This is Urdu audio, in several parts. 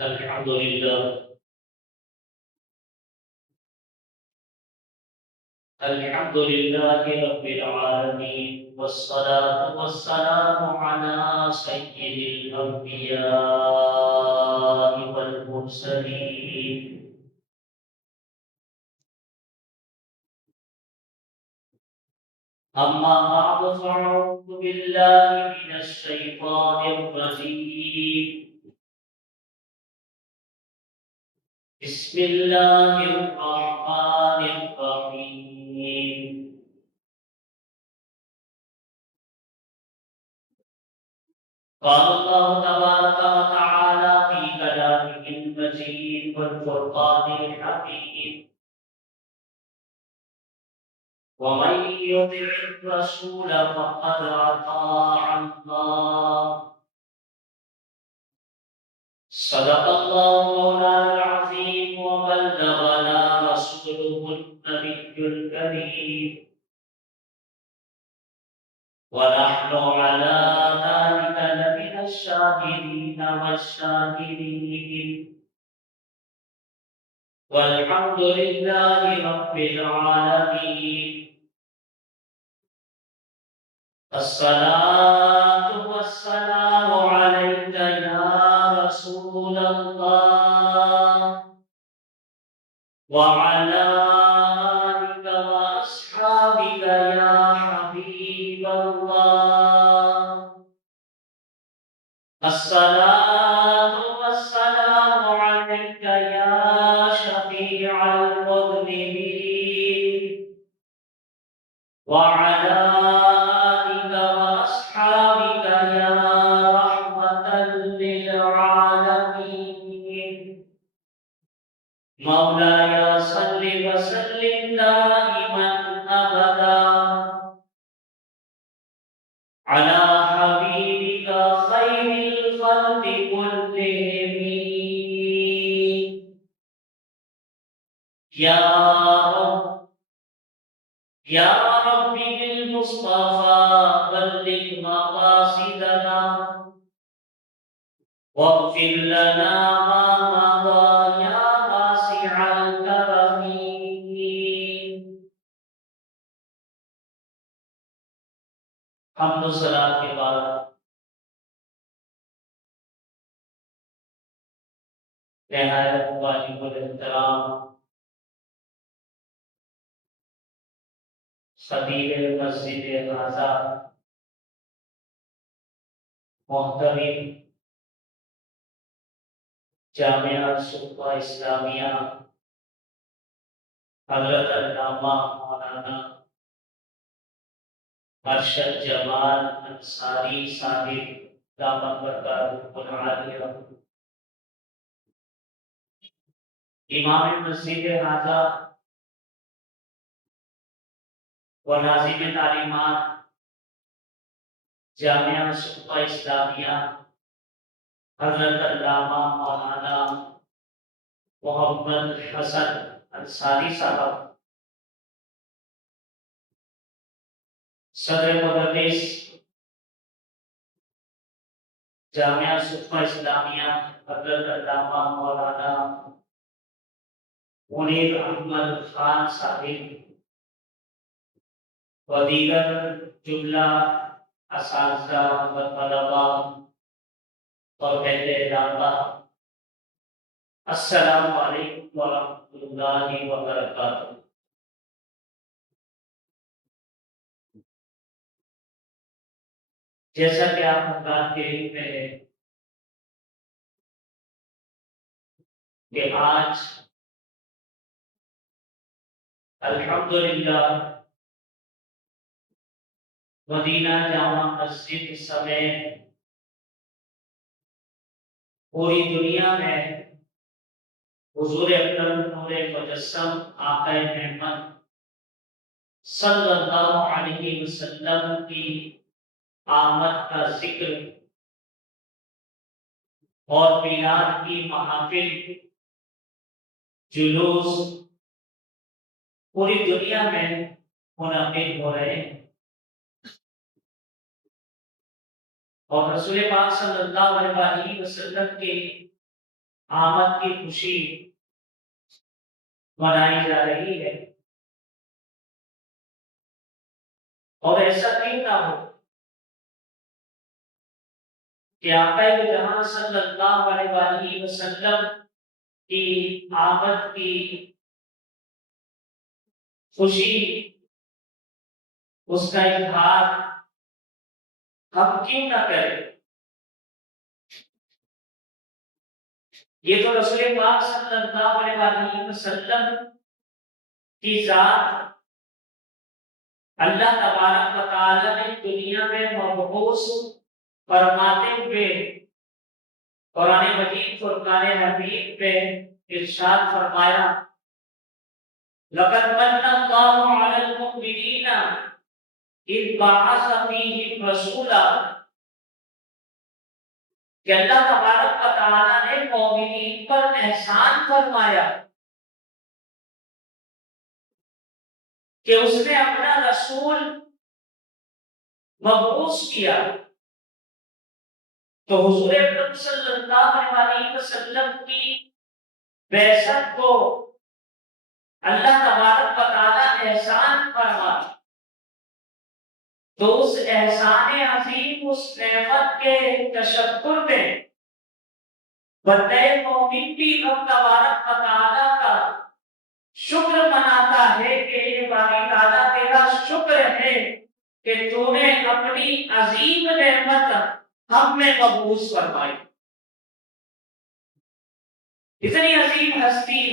الحمد لله الحمد لله رب العالمين والصلاة والسلام على سيد الأنبياء والمرسلين أما بعد فأعوذ بالله من الشيطان الرجيم بسم الله الرحمن الرحيم قال الله تبارك وتعالى في كلامه المجيد والفرقان الحميد ومن يطع الرسول فقد أطاع الله صدق الله مولانا العظيم وبلغنا رسوله النبي الكريم ونحن على ذلك لمن الشاهدين والشاكرين والحمد لله رب العالمين الصلاة والسلام عليك يا رسول الله وعلى آلك وأصحابك يا حبيب الله الصلاة والسلام عليك يا شفيع المذنبين وعلى آلك وأصحابك يا رحمة للعالمين مولاي صل وسلم دائما أبدا على حبيبك خير الخلق كلهم يا رب يا رب بالمصطفى بلغ مقاصدنا واغفر لنا ما مضى يا واسع الكرم حمد و صلاۃ کے بعد نہایت واجب الاحترام خطیب مسجد اعظم محترم جامعہ صوبہ اسلامیہ حضرت علامہ مولانا ارشد جمال انصاری صاحب دامت برکاتہ العالیہ امام مسجد اعظم و ناظم تعلیمات جامعہ صوبہ اسلامیہ حضرت علامہ مولانا محمد حسن انصاری صاحب صدر مدرس جامعہ صوبہ اسلامیہ حضرت علامہ مولانا منیر احمد خان صاحب و دیگر جملہ اساتذہ و طلباء اور اہل علامہ السلام علیکم ورحمۃ اللہ وبرکاتہ۔ جیسا کہ آپ حضرات کے علم میں ہے کہ آج الحمدللہ مدینہ جامع مسجد سمیت پوری دنیا میں حضور اکرم نور مجسم آقا محمد صلی اللہ علیہ وسلم کی آمد کا ذکر اور میلاد کی محافل جلوس پوری دنیا میں منعقد ہو رہے ہیں اور رسول پاک صلی اللہ علیہ وسلم کے آمد کی خوشی منائی جا رہی ہے، اور ایسا کیوں نہ ہو کہ آقا جہاں صلی اللہ علیہ وآلہ وسلم کی آمد کی خوشی، اس کا اظہار ہم کیوں نہ کریں۔ یہ تو رسول پاک صلی اللہ علیہ وآلہ وسلم کی ذات اللہ تبارک و تعالی نے دنیا میں مبعوث فرماتے ہوئے قرآن مجید فرقان حمید میں ارشاد فرمایا، لقد من اللہ علی المؤمنین اذ بعث فیہم رسولا، کہ اللہ تبارک و تعالی نے مومنین پر احسان فرمایا کہ اس نے اپنا رسول مبعوث کیا۔ تو حضور اکرم صلی اللہ علیہ وسلم کی بعثت کو اللہ تبارک و تعالی نے احسان فرمایا، تو اس احسان عظیم، اس نعمت کے تشکر میں بندہ مومن بھی رب تبارک و تعالی کا شکر مناتا ہے کہ اے باری تعالیٰ تیرا شکر ہے کہ تو نے اپنی عظیم نعمت ہم میں مبعوث فرمائی۔ اتنی عظیم ہستی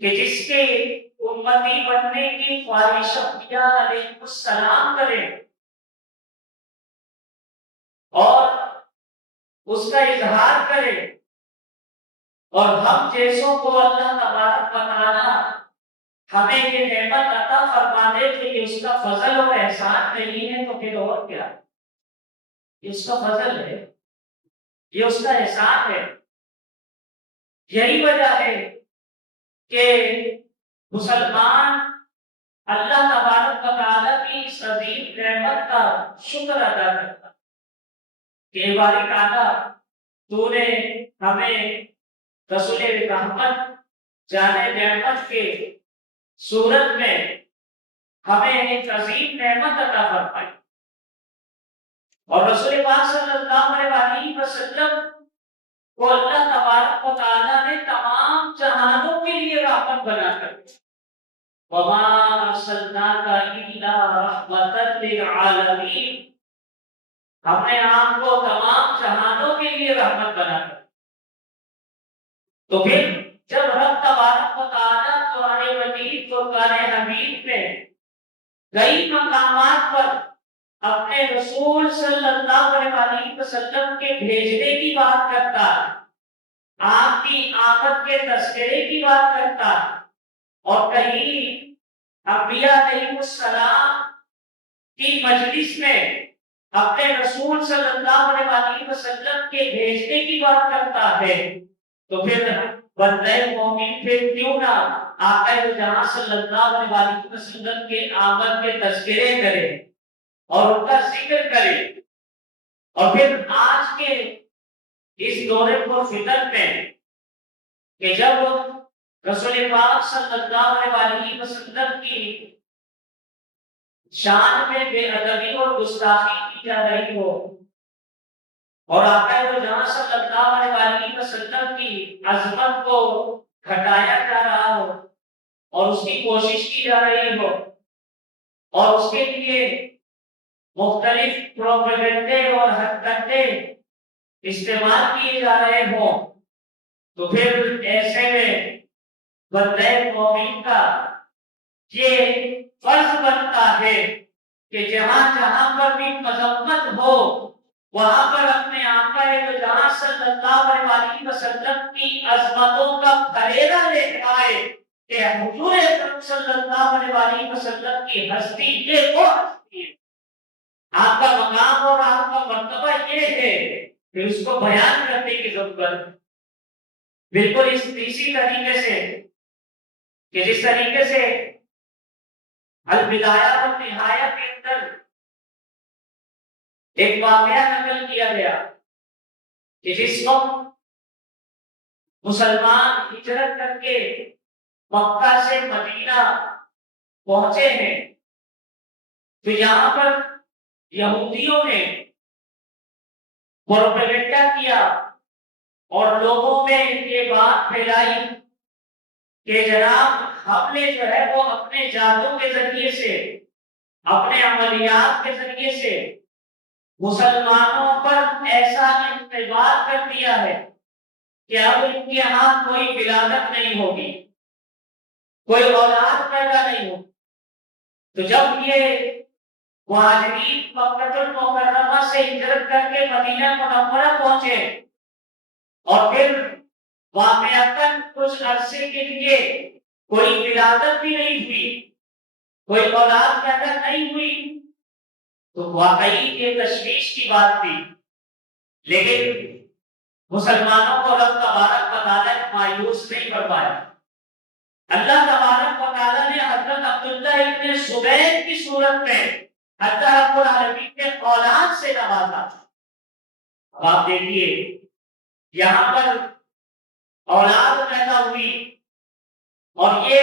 کہ جس کے امتی بننے کی خواہش انبیاء علیہ السلام کریں اور اس کا اظہار کریں، اور ہم جیسوں کو اللہ تبارک و تعالی ہمیں یہ نعمت عطا فرما دے کہ یہ اس کا فضل اور احسان نہیں ہے، تو پھر اور کیا؟ یہ اس کا فضل ہے، یہ اس کا احسان ہے۔ یہی وجہ ہے کہ مسلمان اللہ تبارک و تعالی کی اس عظیم نعمت کا شکر ادا کرتا کہ باری تعالیٰ تو نے ہمیں رسول رحمت جانے نعمت کے صورت میں ہمیں ایک عظیم نعمت عطا فرمائی، اور رسول پاک صلی اللہ علیہ وسلم کو اللہ تبارک و تعالی نے تمام جہانوں کے لیے رحمت بنا کر وَمَا أَرْسَلْنَاكَ إِلَّا رَحْمَةً لِلْعَالَمِينَ، ہم نے آپ کو تمام جہانوں کے لیے رحمت بنا کر۔ تو پھر جب رب تبارک و تعالیٰ قرآن مجید فرقان حمید میں کئی مقامات پر اپنے رسول صلی اللہ علیہ وسلم کے بھیجنے کی بات کرتا، آپ کی آمد کے تذکرے کی بات کرتا، اور کہیں انبیاء علیہ السلام کی مجلس میں اپنے رسول صلی اللہ علیہ وسلم کے بھیجنے کی بات کرتا ہے، تو پھر بندہ مومن پھر کیوں نہ آقا جہاں صلی اللہ علیہ وسلم کے آمد کے تذکرے کرے اور ان کا ذکر کرے۔ اور پھر آج کے اس دورے پر فتن میں کہ جب رسول پاک صلی اللہ علیہ وسلم کی شان میں بے ادبی اور گستاخی کی جا رہی ہو، اور آقا جہاں صلی اللہ علیہ وسلم کی عظمت کو گھٹایا جا رہا ہو اور اس کی کوشش کی جا رہی ہو، اور اس کے لیے مختلف پروپیگنڈے اور ہتھکندے استعمال کیے جا رہے ہوں، تو پھر ایسے میں بندہ مومن کا یہ فرض بنتا ہے کہ جہاں جہاں پر بھی مذمت ہو وہاں پر اپنے آقا جہاں صلی اللہ علیہ وسلم کی عظمتوں کا خریدہ لے آئے کہ حضور اکرم صلی اللہ علیہ وسلم کی ہستی یہ وہ ہستی ہے، آپ کا مقام اور آپ کا مرتبہ یہ ہے کہ اس کو بیان کرنے کی ضرورت۔ بالکل اسی طریقے سے کہ جس طریقے سے البدایہ والنہایہ کے اندر ایک واقعہ نقل کیا گیا کہ جس وقت مسلمان ہجرت کر کے مکہ سے مدینہ پہنچے ہیں، تو یہاں پر یہودیوں نے پروپیگنڈا کیا اور لوگوں میں یہ بات پھیلائی کہ جناب ہم نے جو ہے وہ اپنے جادو کے ذریعے سے، اپنے عملیات کے ذریعے سے مسلمانوں پر ایسا انتظار کر دیا ہے کہ اب ان کے ہاں کوئی ولادت نہیں ہوگی، کوئی اولاد پیدا نہیں ہوگی۔ تو جب یہ مہاجرین مکہ المکرمہ سے ہجرت کر کے مدینہ منورہ پہنچے اور پھر واقعتاً کچھ عرصے کے لیے کوئی ولادت بھی نہیں ہوئی، کوئی اولاد پیدا نہیں ہوئی، تو واقعی یہ تشویش کی بات تھی۔ لیکن مسلمانوں کو رب تبارک و تعالیٰ نے مایوس نہیں فرمایا۔ اللہ تبارک و تعالیٰ نے حضرت عبداللہ ابن زبیر کی صورت میں اللہ رب العالمین کے اولاد سے نوازا۔ اب آپ دیکھیے یہاں پر اولاد پیدا ہوئی اور یہ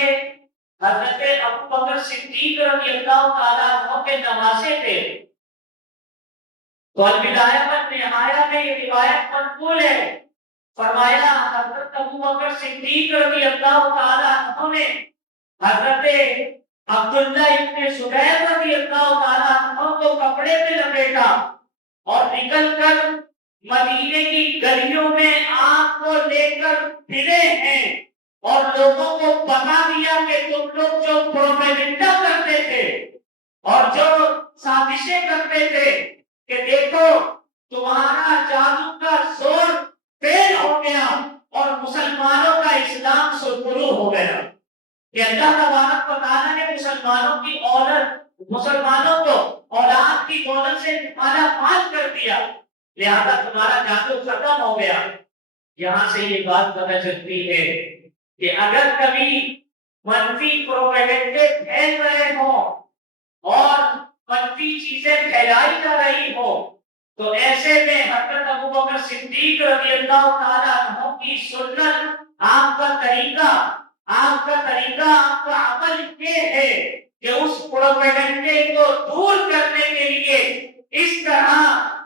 حضرت ابو بکر صدیق رضی اللہ تعالیٰ عنہ کے نواسے تھے۔ تو البدایہ والنہایہ میں یہ روایت منقول ہے، فرمایا حضرت ابو بکر صدیق رضی اللہ تعالیٰ عنہ نے حضرت عبداللہ ابن زبیر رضی اللہ تعالیٰ عنہ کو کپڑے میں لپیٹا اور نکل کر مدینے کی گلیوں میں آگ کو لے کر پھرے ہیں اور لوگوں کو بتا دیا کہ تم لوگ جو پروپیگنڈا کرتے تھے اور جو سازشیں کرتے تھے کہ دیکھو تمہارا جادو کا زور فیل ہو گیا اور مسلمانوں کا اسلام سرخرو ہو گیا، کہ اللہ تبارک و تعالیٰ نے مسلمانوں کو اولاد کی دولت سے مالا مال کر دیا، لہذا تمہارا جادو ختم ہو گیا۔ یہاں سے یہ بات پتہ چلتی ہے کہ اگر کبھی منفی پروپیگنڈے پھیل رہے ہوں اور منفی چیزیں پھیلائی جا رہی ہو تو ایسے میں حضرت ابو بکر صدیق رضی اللہ تعالیٰ عنہ کی سنت، آپ کا طریقہ، آپ کا عمل یہ ہے کہ اس پروپیگنڈے کو دور کرنے کے لیے اس طرح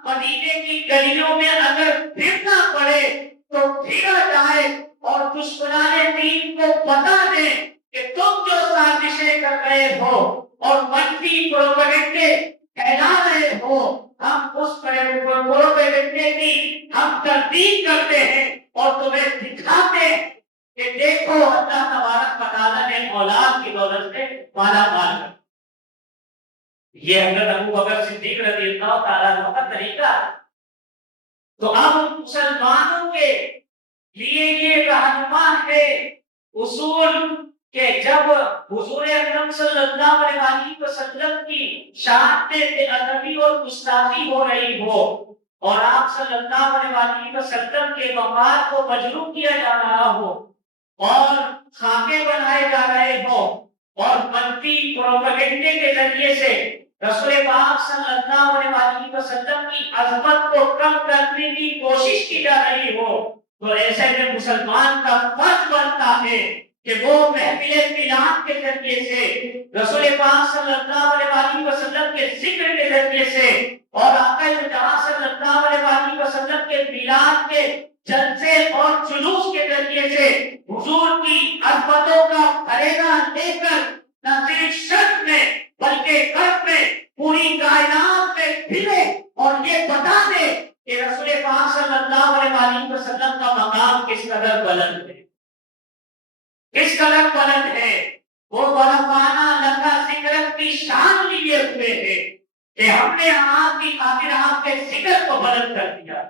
مدینے کی گلیوں میں اگر پھرنا پڑے تو پھرا جائے اور دشمنان دین کو بتا دیں کہ تم جو سازشیں کر رہے ہو اور منفی پروپیگنڈے پھیلا رہے ہو، ہم اس پروپیگنڈے کی ہم تردید کرتے ہیں اور تمہیں دکھاتے ہیں کہ دیکھو اللہ تبارک و تعالیٰ نے اولاد کی دولت سے مالا مال کر۔ یہ حضرت ابو بکر صدیق رضی اللہ تعالیٰ عنہ کا طریقہ ہے۔ تو اب مسلمانوں کے لیے یہ رہنما ہے اصول کہ جب حضور اکرم صلی اللہ علیہ وسلم کی شان میں ادبی اور گستاخی ہو رہی ہو اور آپ صلی اللہ علیہ وسلم کے وقار کو مجروح کیا جا رہا ہو اور خاکے بنائے جا رہے ہو اور منفی پروپیگنڈے کے ذریعے سے رسول پاک صلی اللہ علیہ وسلم کی عظمت کو کم کرنے کی کوشش کی جا رہی ہو، تو ایسے میں مسلمان کا فرض بنتا ہے کہ وہ محفل میلاد کے ذریعے سے، رسول پاک صلی اللہ علیہ وسلم کے ذکر کے ذریعے سے اور آقا جہاں صلی اللہ علیہ وسلم کے میلاد کے جلسے اور جلوس کے ذریعے سے حضور کی عظمتوں کا پھریلا لے کر نہ صرف شرق میں بلکہ غرب میں پوری کائنات میں پھرے اور یہ بتا دے کہ رسول پاک صلی اللہ علیہ وسلم کا مقام کس قدر بلند ہے، کس قدر بلند ہے۔ وہ برفانہ لگا ذکر کی شان لیے ہوئے ہیں کہ ہم نے آپ کی خاطر آپ کے ذکر کو بلند کر دیا۔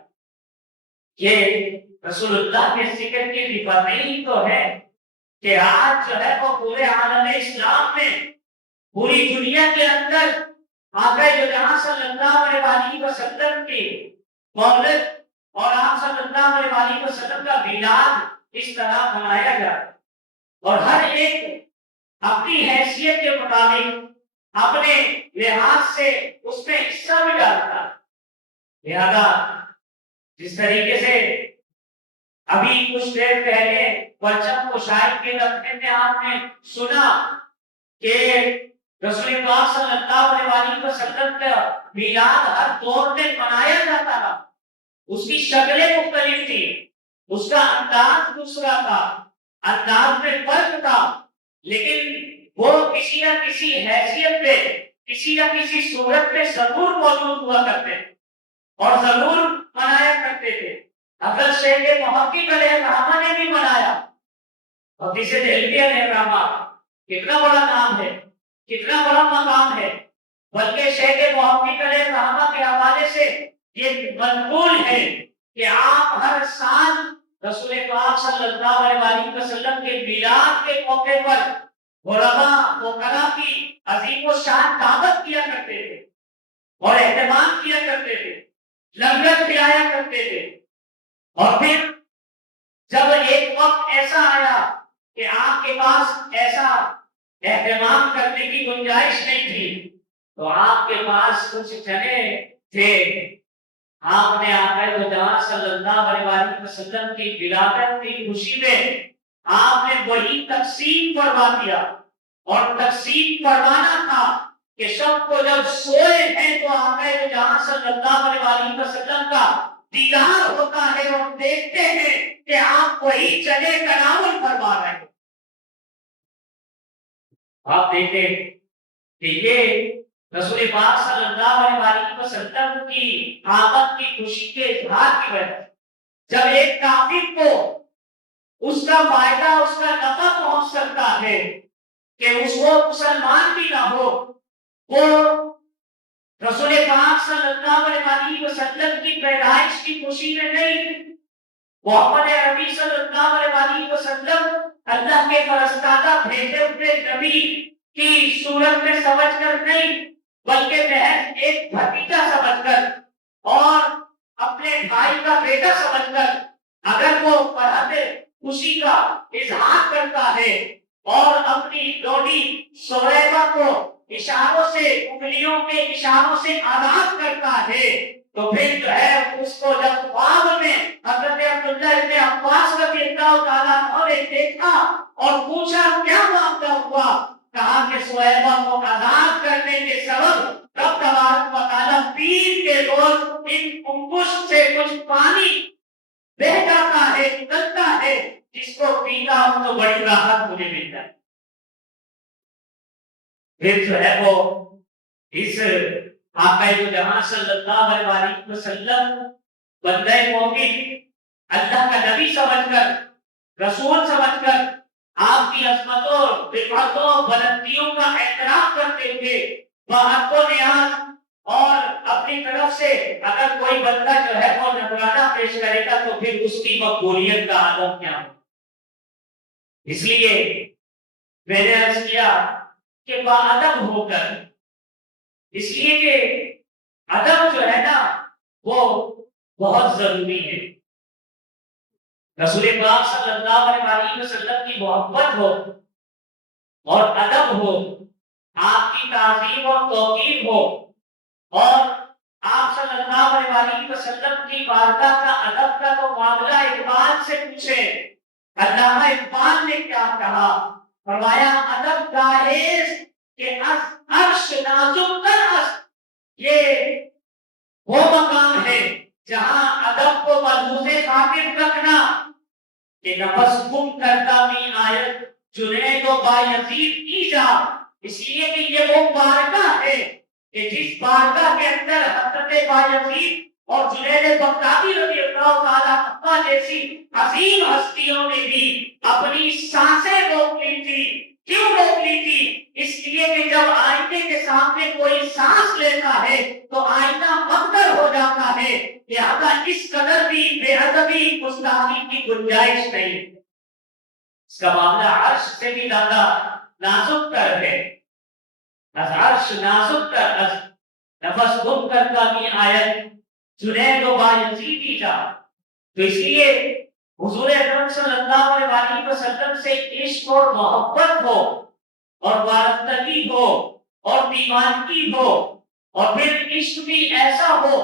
یہ رسول اللہ کے ذکر کی رفاقی تو ہے کہ آج جو ہے وہ پورے عالم اسلام میں، پوری دنیا کے اندر آقا جہاں صلی اللہ علیہ وسلم کی مولد اور آپ صلی اللہ علیہ وسلم کا میلاد اس طرح منایا جاتا اور ہر ایک اپنی حیثیت کے مطابق اپنے لحاظ سے اس میں حصہ بھی ڈالتا۔ لہذا جس طریقے سے ابھی کچھ دیر پہلے پرچم کشائی کے لمحے میں آپ نے سنا کہ رسول پاک صلی اللہ علیہ وسلم کا میلاد ہر دور میں منایا جاتا تھا، اس کی شکلیں مختلف تھی، اس کا انداز دوسرا تھا، انداز میں فرق تھا، لیکن وہ کسی نہ کسی حیثیت پہ، کسی نہ کسی صورت پہ ضرور موجود ہوا کرتے اور ضرور منایا کرتے تھے۔ حضرت شیخ محقق علیہ الرحمہ نے بھی منایا، اور جسے دہلوی علیہ الرحمہ، کتنا بڑا نام ہے، کتنا بڑا مقام ہے، بلکہ شیخ محقق علیہ الرحمہ کے حوالے سے یہ منقول ہے کہ آپ ہر سال رسول پاک صلی اللہ علیہ وسلم کے میلاد کے موقع پر علماء وکلا کی عظیم و شان دعوت کیا کرتے تھے اور اہتمام کیا کرتے تھے، لنگر کھلایا کرتے تھے۔ اور پھر جب ایک وقت ایسا آیا کہ آپ کے پاس ایسا اہتمام کرنے کی گنجائش نہیں تھی، تو آپ کے پاس کچھ چنے تھے، آپ نے آقا جہاں صلی اللہ علیہ وسلم کی ولادت کی خوشی میں آپ نے وہی تقسیم فرما دیا، اور تقسیم فرمانا تھا کہ سب کو جب سوئے ہیں تو آقا جہاں صلی اللہ علیہ وسلم کا دیدار ہوتا ہے اور دیکھتے ہیں کہ آپ وہی چنے تناول فرما رہے ہیں۔ آپ دیکھیں کہ یہ رسول پاک صلی اللہ علیہ وسلم کی آمد کی خوشی کے اظہار کی وجہ جب ایک کافر کو اس کا فائدہ، اس کا نفع پہنچ سکتا ہے کہ اس کو مسلمان بھی نہ ہو، وہ رسول پاک صلی اللہ علیہ وسلم کی پیدائش کی خوشی میں نہیں، محمد عربی صلی اللہ علیہ وسلم اللہ کے فرستادہ بھیجے ہوئے نبی کی صورت میں سمجھ کر نہیں، بلکہ محض ایک بھتیجا سمجھ کر اور اپنے بھائی کا بیٹا سمجھ کر اگر وہ فرحت خوشی کا اظہار کرتا ہے اور اپنی ڈوڈی سویبہ کو اشاروں سے، انگلیوں کے اشاروں سے آزاد کرتا ہے، تو پھر جو ہے اس کو جب خواب میں حضرت عبداللہ ابن عباس رضی اللہ تعالیٰ عنہ نے دیکھا اور پوچھا کیا معاملہ ہوا، کہا کہ سویبہ کو آزاد کرنے کے سبب رب تبارک و تعالیٰ پیر کے روز ان انگوش سے کچھ پانی بہ جاتا ہے، نکلتا ہے، جس کو پیتا ہوں تو بڑی راحت مجھے ملتا ہے۔ پھر جو ہے وہ اس آقا جہاں صلی اللہ علیہ وسلم بندہ مومن، اللہ کا نبی سمجھ کر، رسول سمجھ کر آپ کی عظمتوں، رفعتوں، بلندیوں کا احترام کرتے ہوئے بحق و نیاز اور اپنی طرف سے اگر کوئی بندہ جو ہے وہ نذرانہ پیش کرے گا تو پھر اس کی مقبولیت کا عالم کیا ہو۔ اس لیے میں نے عرض کیا کہ باادب ہو کر، اس لیے کہ ادب جو ہے نا وہ بہت ضروری ہے۔ رسول پاک صلی اللہ علیہ وسلم کی محبت ہو اور ادب ہو، آپ کی تعظیم اور توقیر ہو، اور آپ صلی اللہ علیہ وسلم کی بارگاہ کا ادب کا تو معاملہ اقبال سے پوچھے، علامہ اقبال نے کیا کہا، فرمایا ادب داہیز کہ عرش نازک تر است، یہ وہ مقام ہے جہاں ادب کو ملحوظ خاطر رکھنا کہ نفس گم کرتا می آیت جنید و بایزید کی جا، اس لیے کہ یہ وہ بارگاہ ہے کہ جس بارگاہ کے اندر حضرت بایزید اور جنید بغدادی رضی اللہ تعالیٰ عنہ جیسی عظیم ہستیوں نے بھی اپنی سانسیں روک لی تھی۔ کیوں روک لی تھی؟ اس لیے کہ جب آئینے کے سامنے کوئی سانس لیتا ہے تو آئینہ مقدر ہو جاتا ہے، لہذا اس قدر بھی بے ادبی گستاخی کی گنجائش نہیں۔ اس کا معاملہ عرش سے بھی زیادہ نازک تر ہے، عرش نازک تر، نفس گم کرتا بھی آیت جنید و بایزیدی جا۔ تو اس لیے حضور اکرم صلی اللہ علیہ وسلم سے عشق اور محبت ہو اور وابستگی ہو اور دیوانگی ہو، اور پھر عشق بھی ایسا ہو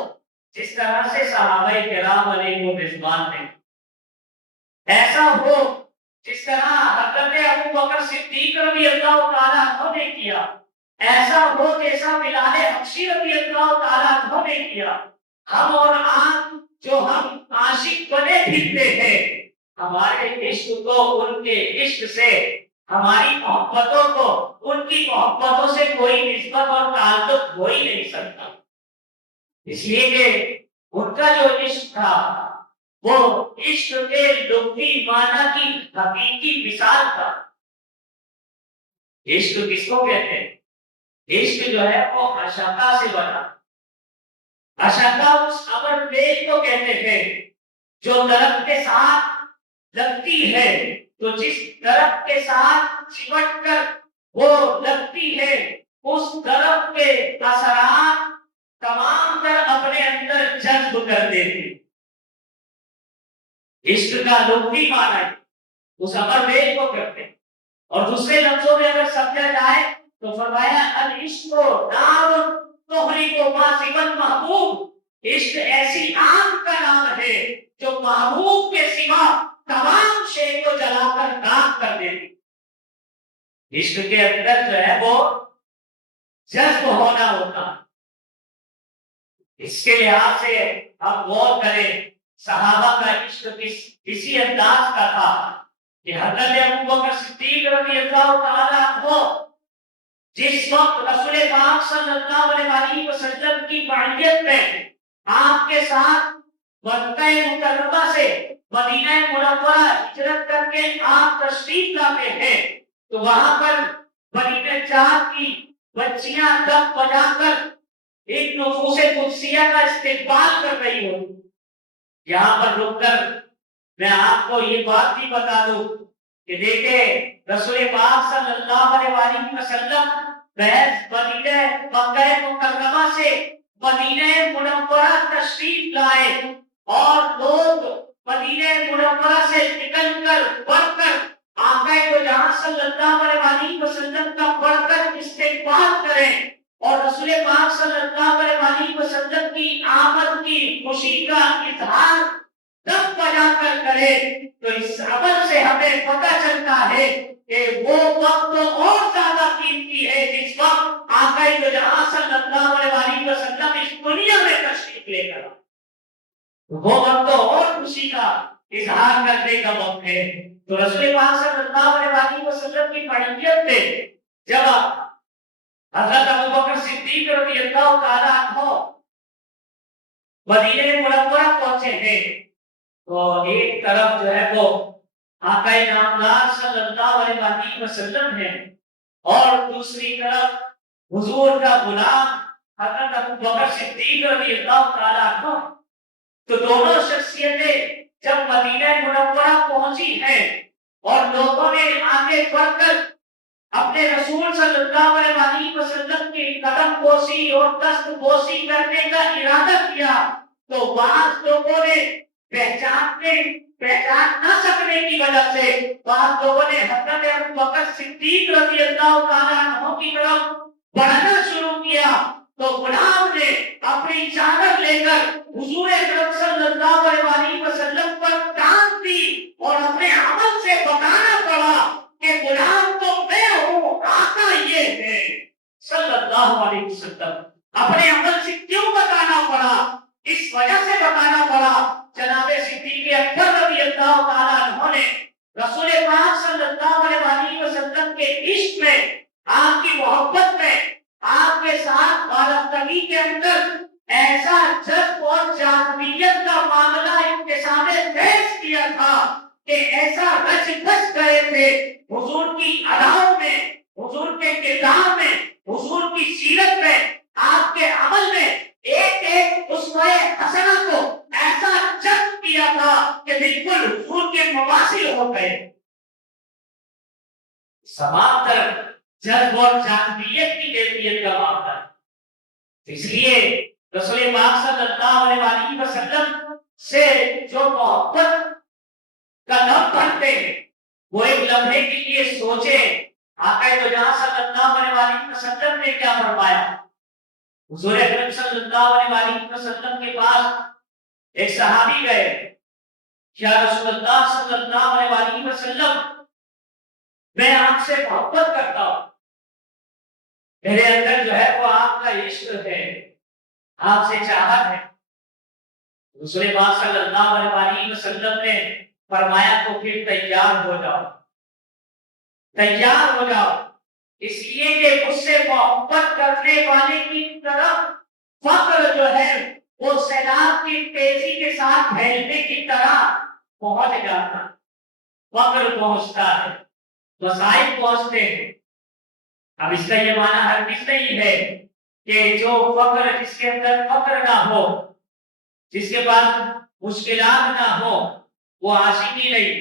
جس طرح سے صحابہ کرام علیہ الرضوان نے ایسا ہو جس طرح حضرت ابو بکر صدیق رضی اللہ تعالیٰ عنہ نے کیا، ایسا ہو جیسا بلال حبشی رضی اللہ تعالیٰ عنہ نے کیا۔ ہم اور آپ جو ہم عاشق بنے پھرتے ہیں، ہمارے عشق کو ان کے عشق سے، ہماری محبتوں کو ان کی محبتوں سے کوئی نسبت اور تعلق ہو ہی نہیں سکتا، اس لیے کہ ان کا جو عشق تھا وہ عشق کے لغوی معنی کی حقیقی مثال تھا۔ عشق کس کو کہتے ہیں؟ عشق جو ہے وہ عشقہ سے بنا۔ عشقہ اس امر بیل کو کہتے ہیں جو درخت کے ساتھ لگتی ہے، تو جس درخت کے ساتھ چمٹ کر وہ لگتی ہے، اس درخت کے اثرات تمام تر اپنے اندر جذب کر دیتی۔ عشق کا لغوی معنی اس امر بیل کو کرتے ہیں، اور دوسرے لفظوں میں اگر سمجھا جائے تو فرمایا العشق نار تحرق ما سوى المحبوب، عشق ایسی آگ کا نام ہے جو محبوب کے سوا تمام شے کو جلا کر راکھ کر دیتی۔ عشق کے اندر جو ہے وہ جذب ہونا ہوتا۔ اس کے لحاظ سے ہم غور کریں صحابہ کا عشق کسی انداز کا تھا کہ حضرت ابو بکر صدیق رضی اللہ تعالیٰ عنہ جس وقت رسول پاک صلی اللہ علیہ وسلم کی معیت میں آپ کے ساتھ مکہ مکرمہ سے مدینہ منورہ ہجرت کر کے آپ تشریف لاتے ہیں، تو وہاں پر بنی نجار کی بچیاں دف بجا کر ایک نفوس قدسیہ کا استقبال کر رہی ہوتی۔ یہاں پر رک کر میں آپ کو یہ بات بھی بتا دوں کہ دیکھیں رسول پاک صلی اللہ علیہ وسلم محض مدینہ مکہ مکرمہ سے مدینہ منورہ تشریف لائے، اور لوگ مدینہ منورہ سے نکل کر بڑھ کر آقا کو جہاں صلی اللہ علیہ وسلم کا بڑھ کر استقبال کریں اور رسول پاک صلی اللہ علیہ وسلم کی آمد کی خوشی کا اظہار دف بجا کر کرے، تو اس عمل سے ہمیں پتہ چلتا ہے کہ وہ وقت اور زیادہ قیمتی ہے جس وقت آقا دو جہاں صلی اللہ علیہ وسلم اس دنیا میں تشریف لے کر وہ وقت اور خوشی کا اظہار کرنے کا وقت ہے۔ تو رسول پاک صلی اللہ علیہ وسلم کی معیت میں جب حضرت ابو بکر صدیق رضی اللہ تعالیٰ عنہ مدینہ منورہ پہنچے ہیں، تو ایک طرف جو ہے وہ آقا نامدار صلی اللہ علیہ وسلم ہے، اور دوسری طرف حضور کا غلام حضرت ابو بکر صدیق رضی اللہ تعالیٰ عنہ۔ تو دونوں شخصیتیں جب مدینہ منورہ پہنچی ہیں اور لوگوں نے آگے بڑھ کر اپنے رسول صلی اللہ علیہ وسلم کی قدم بوسی اور دست بوسی کرنے کا ارادہ کیا، تو بعض لوگوں نے پہچان نہ سکنے کی وجہ سے بعض لوگوں نے حضرت ابو بکر صدیق رضی اللہ تعالیٰ عنہ کی طرف بڑھنا شروع کیا، تو غلام نے اپنی چادر لے کر حضور اکرم صلی اللہ علیہ وسلم پر ٹانگ دی اور اپنے عمل سے بتانا پڑا کہ غلام تو میں ہوں، آقا یہ ہے صلی اللہ علیہ وسلم۔ اپنے عمل سے کیوں بتانا پڑا؟ اس وجہ سے بتانا پڑا جناب صدیق اکبر رضی اللہ تعالیٰ عنہ نے رسول پاک صلی اللہ علیہ وسلم کے عشق میں، آپ کی محبت میں، آپ کے ساتھ وابستگی کے اندر ایسا جذب اور جاذبیت کا معاملہ ان کے سامنے پیش کیا تھا کہ ایسا رچ بس گئے تھے حضور کی اداؤں میں، حضور کے کردار میں، حضور کی سیرت میں، آپ کے عمل میں، ایک ایک اسوہ حسنہ کو ایسا جذب کیا تھا کہ بالکل حضور کے مواصل ہو گئے۔ سماندر جذب اور جاذبیت کی کیفیت کا معاملہ، اس لیے رسول پاک صلی اللہ علیہ وسلم سے جو محبت کا لب بھرتے ہیں وہ ایک لمحے کے لیے سوچیں آقا دو جہاں صلی اللہ علیہ وسلم نے کیا فرمایا۔ حضور اکرم صلی اللہ علیہ وسلم کے پاس ایک صحابی گئے، یا رسول اللہ صلی اللہ علیہ وسلم میں آپ سے محبت کرتا ہوں، میرے اندر جو ہے وہ آپ کا عشق ہے، آپ سے چاہت ہے۔ رسول پاک صلی اللہ علیہ وسلم نے فرمایا تو پھر تیار ہو جاؤ، تیار ہو جاؤ، اس لیے کہ مجھ سے محبت کرنے والے کی طرف فقر جو ہے وہ سیلاب کی تیزی کے ساتھ پھیلنے کی طرح پہنچ جاتا، فقر پہنچتا ہے، مسائل پہنچتے ہیں۔ اب اس کا یہ معنی ہرگز نہیں ہے کہ جو فقر، جس کے اندر فقر نہ ہو، جس کے پاس مشکلات نہ ہو، وہ عاشقی نہیں،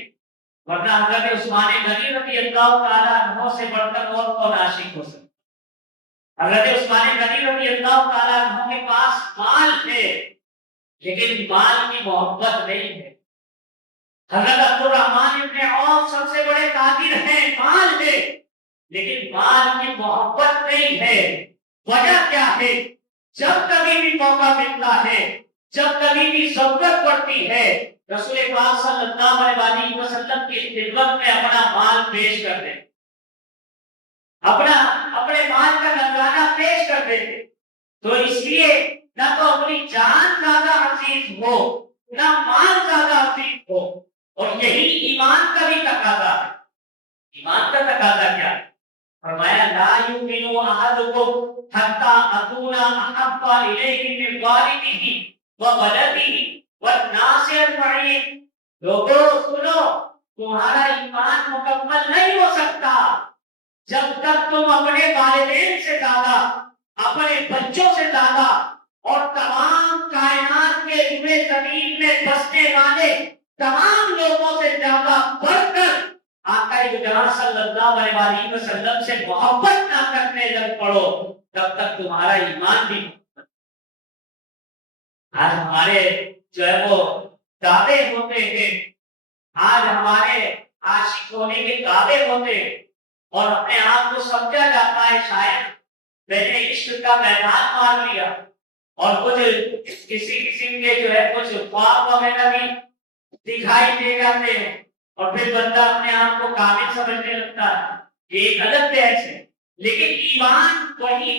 ورنہ حضرت عثمان غنی رضی اللہ تعالیٰ عنہ سے بڑھ کر اور کون عاشق ہو سکتا۔ حضرت عثمان غنی رضی اللہ تعالیٰ عنہ کے پاس مال تھے لیکن مال کی محبت نہیں ہے۔ حضرت عبد الرحمن ابن عوف سب سے بڑے تاجر ہیں، مال ہے لیکن مال کی محبت نہیں ہے۔ وجہ کیا ہے؟ جب کبھی بھی موقع ملتا ہے، جب کبھی بھی ضرورت پڑتی ہے، رسول پاک صلی اللہ علیہ وسلم کی خدمت میں اپنا مال پیش کر دیں، اپنے مال کا نذرانہ پیش کر دیتے۔ تو اس لیے نہ تو اپنی جان زیادہ عزیز ہو، نہ مال زیادہ عزیز ہو، اور یہی ایمان کا بھی تقاضا ہے۔ ایمان کا تقاضا کیا ہے؟ فرمایا لا یؤمن احدکم حتی اکون احب الیہ من والدہ وولدہ والناس اجمعین۔ لوگوں سنو، تمہارا ایمان مکمل نہیں ہو سکتا جب تک تم اپنے والدین سے زیادہ، اپنے بچوں سے زیادہ اور تمام کائنات کے روئے زمین میں بسنے والے تمام لوگوں سے زیادہ بڑھ کر آقا جہاں صلی اللہ علیہ وسلم سے محبت نہ کرنے لگ پڑو، تب تک تمہارا ایمان بھی۔ آج ہمارے جو ہے وہ دعوے ہوتے ہیں، آج ہمارے عاشق ہونے کے دعوے ہوتے ہیں، اور اپنے آپ کو سمجھا جاتا ہے شاید میں نے عشق کا میدان مار لیا، اور کچھ کسی قسم کے جو ہے کچھ خواب وغیرہ بھی دکھائی دے جاتے ہیں، اور پھر بندہ اپنے آپ کو کامل سمجھنے لگتا ہے۔ یہ ایک غلط بحث ہے، لیکن ایمان وہی،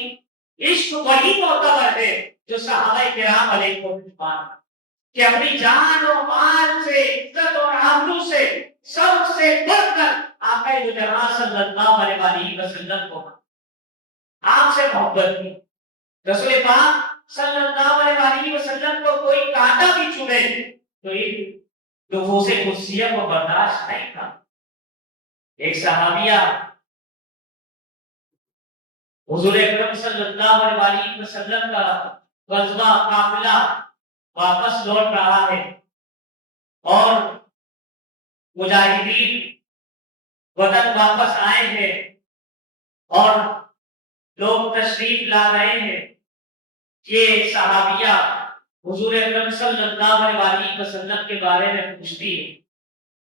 عشق وہی معتبر ہے جو صحابہ کرام علیہ الرضوان کہ اپنی جان و مال سے، عزت اور آبرو سے، سب سے بڑھ کر آقا جہاں صلی اللہ علیہ وسلم کو آپ سے محبت کی۔ رسول پاک صلی اللہ علیہ وسلم کو کوئی کانٹا بھی چبھے تو یہ نفوس قدسیہ کو برداشت نہیں تھا۔ ایک صحابیہ حضور اکرم صلی اللہ علیہ وسلم کا غزوہ قافلہ واپس لوٹ رہا ہے، اور مجاہدین وطن واپس آئے ہیں اور لوگ تشریف لا رہے ہیں۔ یہ صحابیہ حضور اکرم صلی اللہ علیہ وسلم کے بارے میں پوچھتی ہے۔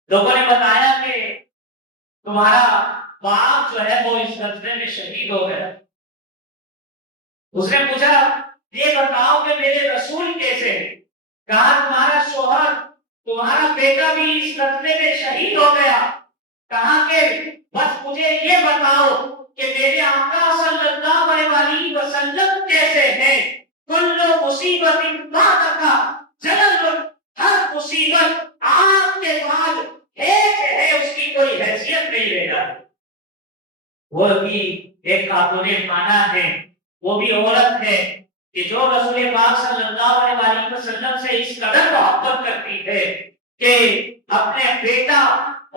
لوگوں نے بتایا کہ تمہارا باپ جو ہے وہ اس غزوے میں شہید ہو گیا۔ اس نے پوچھا یہ بتاؤ کہ میرے رسول کیسے ہیں؟ کہا تمہارا شوہر، تمہارا بیٹا بھی اس غزوے میں شہید ہو گیا۔ کہا کہ بس مجھے یہ بتاؤ کہ میرے آقا صلی اللہ علیہ وسلم کیسے ہیں؟ کل مصیبت بعدک جلل، ہر مصیبت آپ کے بعد ہے اس کی کوئی حیثیت نہیں رہ جاتی۔ وہ بھی ایک خاتون خانہ ہے، وہ بھی عورت ہے کہ جو رسول پاک صلی اللہ علیہ وسلم سے اس قدر محبت کرتی ہے کہ اپنے بیٹا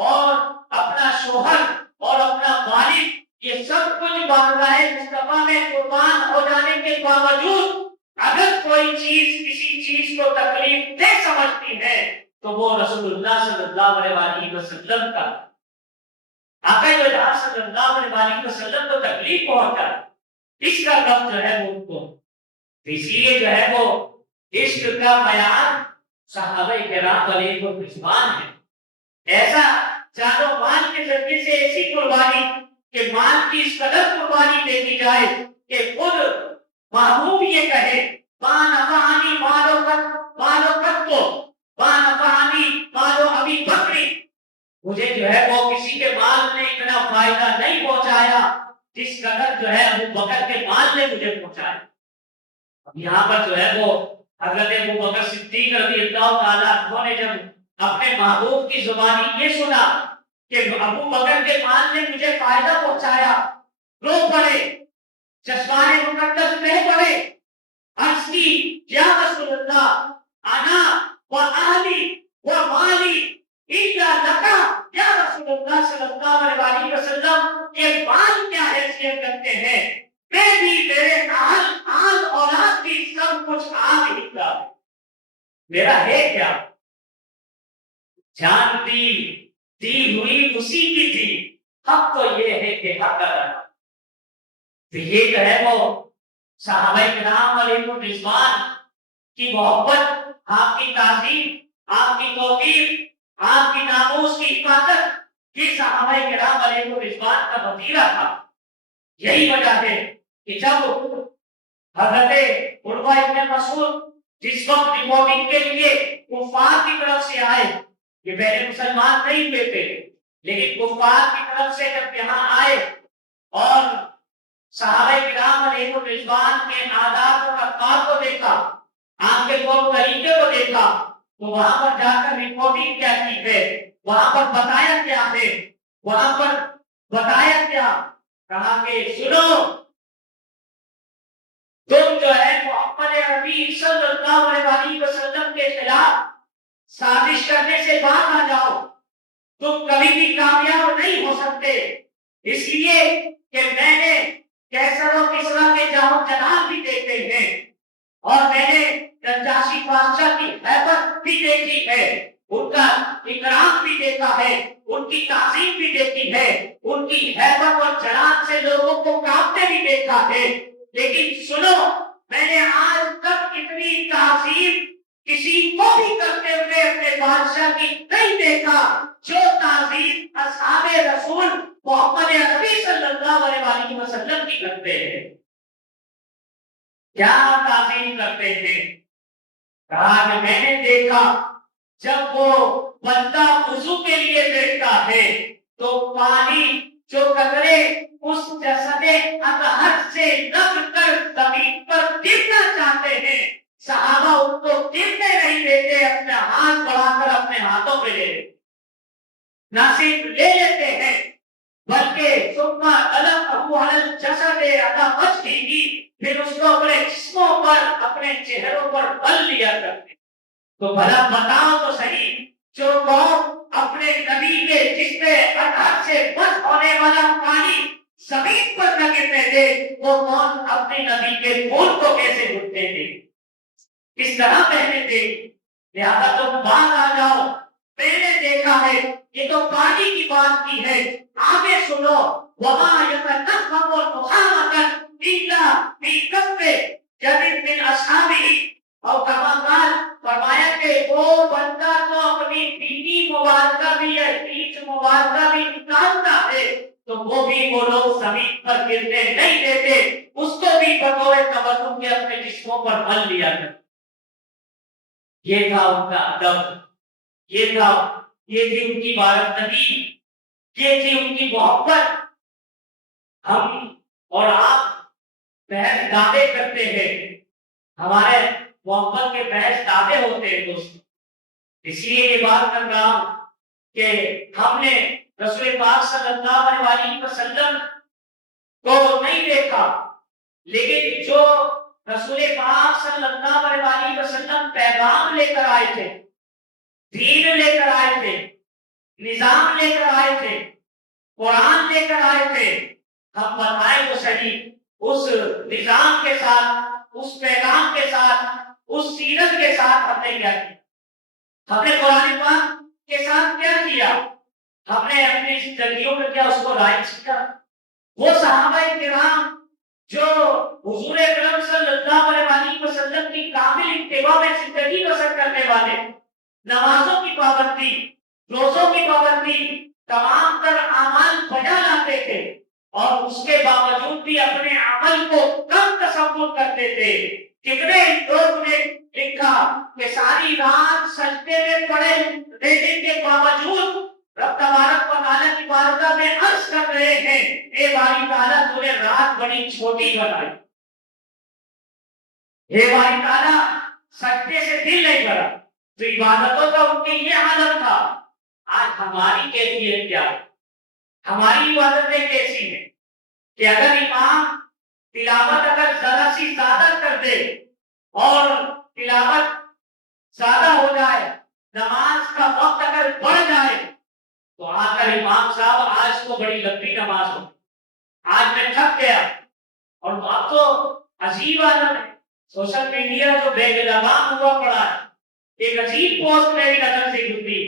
اور اپنا شوہر اور اپنا والد یہ سب کچھ بارگاہ مصطفیٰ میں قربان ہو جانے کے باوجود اگر کوئی چیز کسی چیز کو تکلیف دہ سمجھتی ہے تو وہ رسول اللہ صلی اللہ علیہ وسلم کا، آقا جہاں صلی اللہ علیہ وسلم کو تکلیف پہنچا، اس کا غم جو ہے وہ ان کو، اس لیے جو ہے وہ عشق کا بیان صحابہ کرام علیہ الرضوان ہے۔ ایسا جان و مال کے ذریعے سے ایسی قربانی کہ مال کی اس قدر قربانی دے دی جائے کہ خود محبوب یہ کہے مالو مجھے جو ہے وہ کسی کے مال نے اتنا فائدہ نہیں پہنچایا جس قدر جو ہے ابو بکر کے مال نے مجھے پہنچایا۔ اب یہاں پر جو ہے وہ حضرت ابو بکر صدیق رضی اللہ تعالیٰ عنہ نے جب اپنے محبوب کی زبانی یہ سنا کہ ابو بکر کے مال نے مجھے فائدہ پہنچایا، رو پڑے، چشمان مقدس بہہ پڑے، عرض کی یا رسول اللہ انا و اہلی و مالی الا لکا، یا رسول اللہ صلی اللہ علیہ وسلم یہ مال کیا حیثیت رکھتے ہیں، میں بھی میرے آل اولاد کی سب کچھ آپ ہی کا، میرا ہے کیا، جان دی ہوئی اسی کی تھی، حق تو یہ ہے کہ حق ادا۔ تو یہ جو ہے وہ صحابہ کرام علیہ الرضوان کی محبت، آپ کی تعظیم، آپ کی توقیر، آپ کی ناموس کی حفاظت، یہ صحابہ کرام علیہ الرضوان کا وطیرہ تھا۔ یہی وجہ ہے کہ جب حضرت عروہ ابن مسعود جس وقت رپورٹنگ کے لیے کفار کی طرف سے آئے، یہ پہلے مسلمان نہیں ہوئے تھے، لیکن کفار کی طرف سے جب یہاں آئے اور صحابہ کرام علیہ الرضوان کے آداب و رفتار کو دیکھا، آپ کے طور طریقے کو دیکھا، تو وہاں پر جا کر رپورٹنگ کیا کی ہے، وہاں پر بتایا کیا ہے، وہاں پر بتایا کیا، کہا کہ سنو، تم جو ہے محمد عربی صلی اللہ علیہ وسلم کے خلاف سازش کرنے سے باہر آ جاؤ، تم کبھی بھی کامیاب نہیں ہو سکتے، اس لیے کہ میں نے کیسر و کسرا کے جاؤ جلال بھی دیکھے ہیں، اور میں نے نجاشی بادشاہ کی حیبت بھی دیکھی ہے، ان کا اکرام بھی دیکھا ہے، ان کی تعظیم بھی دیکھی ہے، ان کی حیبت اور جلال سے لوگوں کو کانپتے بھی دیکھا ہے، لیکن سنو، میں نے آج تک اتنی تعظیم کسی کو بھی کرتے ہوئے اپنے بادشاہ کی نہیں دیکھا جو تعظیم اصحاب رسول محمد عربی صلی اللہ علیہ وسلم کی کرتے ہیں۔ کیا تعظیم کرتے ہیں؟ کہا کہ میں نے دیکھا جب وہ بندہ وضو کے لیے بیٹھتا ہے تو پانی جو قطرے اس جسد اطہر سے لگ کر زمین پر گرنا چاہتے ہیں، صحابہ ان کو گرنے نہیں دیتے، اپنا ہاتھ بڑھا کر اپنے ہاتھوں پہ لے لیتے، نہ صرف لے لیتے ہیں بلکہ ثم علم علی الجسد علی وجهه، پھر اس کو اپنے جسموں پر، اپنے چہروں پر بل لیا کرتے۔ تو بھلا بتاؤ تو صحیح، جو قوم اپنے نبی کے جسم اطہر سے بچ ہونے والا پانی زمین پر نہ گرنے دے، وہ کون اپنے نبی کے خون کو کیسے گھٹنے دے، کس طرح بہنے دے؟ لہذا تم باہر آ جاؤ، میں نے دیکھا ہے، یہ تو پانی کی بات کی ہے، آگے سنو، وَمَا يَتَنَفَّمُ الْمُخَامَةً إِلَّا فِي كَفِّ جَدٍ مِّنْ أَصْحَابِهِ، اور کما قال فرمایا کہ وہ بندہ تو اپنی بیوی مبارکہ بھی یا بیچ مبارکہ بھی نکالتا ہے تو وہ بھی وہ لوگ زمین پر گرنے نہیں دیتے، اس کو بھی بطور تبرک کے اپنے جسموں پر مل لیا کرتے۔ یہ تھا ان کا ادب، یہ تھی ان کی بارکدی، یہ تھی ان کی محبت۔ ہم اور آپ بحث دعوے کرتے ہیں، ہمارے محبت کے بحث دعوے ہوتے ہیں دوست، اس لیے یہ بات کر رہا ہوں کہ ہم نے رسول پاک صلی اللہ علیہ وسلم کو نہیں دیکھا، لیکن جو رسول پاک صلی اللہ علیہ وسلم پیغام لے کر آئے تھے، دین لے کر آئے تھے، نظام لے کر آئے تھے، قرآن لے کر آئے تھے، ہم بتائیں تو صحیح، اس نظام کے ساتھ، اس پیغام کے ساتھ، اس سیرت کے ساتھ ہم نے کیا کیا؟ ہم نے قرآن پاک کے ساتھ کیا کیا؟ ہم نے اپنی زندگیوں میں کیا اس کو رائج کیا؟ وہ صحابہ کرام جو حضور اکرم صلی اللہ علیہ وسلم کی کامل اتباع میں زندگی بسر کرنے والے، نمازوں کی پابندی، روزوں کی پابندی، تمام تر اعمال بجا لاتے تھے، اور اس کے باوجود بھی اپنے عمل کو کم تصور کرتے تھے۔ کتنے لوگ نے لکھا کہ ساری رات سجدے میں پڑے رہنے کے باوجود رب میں عرض کر رہے ہیں اے باری تعالیٰ تو نے رات بڑی چھوٹی بنائی، اے باری تعالیٰ سجدے سے دل نہیں بھرا، تو عبادتوں کا ان کی یہ حالت تھا۔ آج ہماری کیفیت کیا ہے؟ ہماری عبادتیں کیسی ہیں کہ اگر امام تلاوت اگر ذرا سی زیادہ کر دے اور تلاوت زیادہ ہو جائے، نماز کا وقت اگر بڑھ جائے تو آ کر امام صاحب آج تو بڑی لمبی نماز ہو، آج میں تھک گیا۔ اور اب تو عجیب عالم ہے، سوشل میڈیا جو بے لگام ہوا پڑا ہے، ایک عجیب پوسٹ میری نظر سے گزری،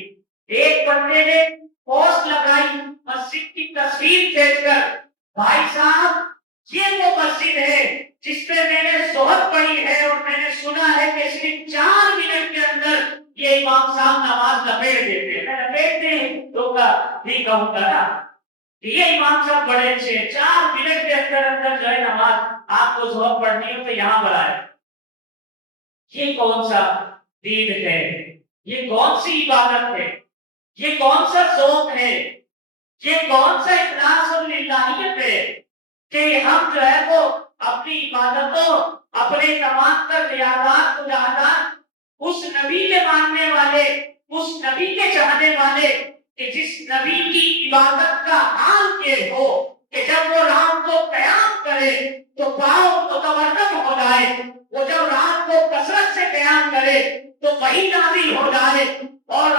ایک بندے نے پوسٹ لگائی مسجد کی تصویر کھینچ کر، بھائی صاحب یہ وہ مسجد ہے جس پہ میں نے ظہر پڑھی ہے اور میں نے سنا ہے کہ صرف 4 منٹ کے اندر یہ امام صاحب نماز لپیٹ دیتے ہیں، لپیٹتے ہیں تو کا بھی کہوں گا نا، یہ امام صاحب بڑے اچھے ہیں، 4 منٹ کے اندر اندر جو ہے نماز آپ کو ظہر پڑھنی ہو تو یہاں بلائے۔ یہ کون سا دین ہے؟ یہ کون سی عبادت ہے؟ یہ کون سا ذوق ہے؟ یہ کون سا اخلاص اور للہیت ہے کہ ہم جو ہے وہ اپنی عبادتوں، اپنے تمام تر ریاضات مجاہدات اس نبی کے ماننے والے، اس نبی کے چاہنے والے کہ جس نبی کی عبادت کا حال یہ ہو کہ جب وہ رات کو قیام کرے تو پاؤں متورم ہو جائے، وہ جب رات کو کثرت سے قیام کرے تو وحی نازل ہو جائے اور